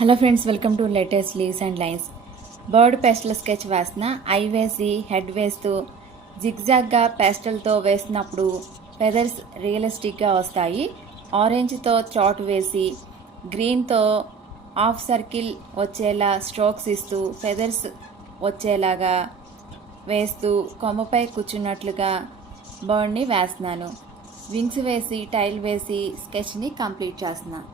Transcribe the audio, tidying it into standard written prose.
Hello friends, welcome to latest leaves and lines. Bird pastel sketch వేసిన I వేసి head వేస్తూ జిగ్జాగ్గా పేస్టల్తో వేసినప్పుడు feathers రియలిస్టిక్గా వస్తాయి. ఆరెంజ్తో చాట్ వేసి గ్రీన్తో హాఫ్ సర్కిల్ వచ్చేలా స్ట్రోక్స్ ఇస్తూ ఫెదర్స్ వచ్చేలాగా వేస్తూ కొమ్మపై కూర్చున్నట్లుగా బర్డ్ని వేస్తున్నాను. వింగ్స్ వేసి టైల్ వేసి స్కెచ్ని కంప్లీట్ చేస్తున్నాను.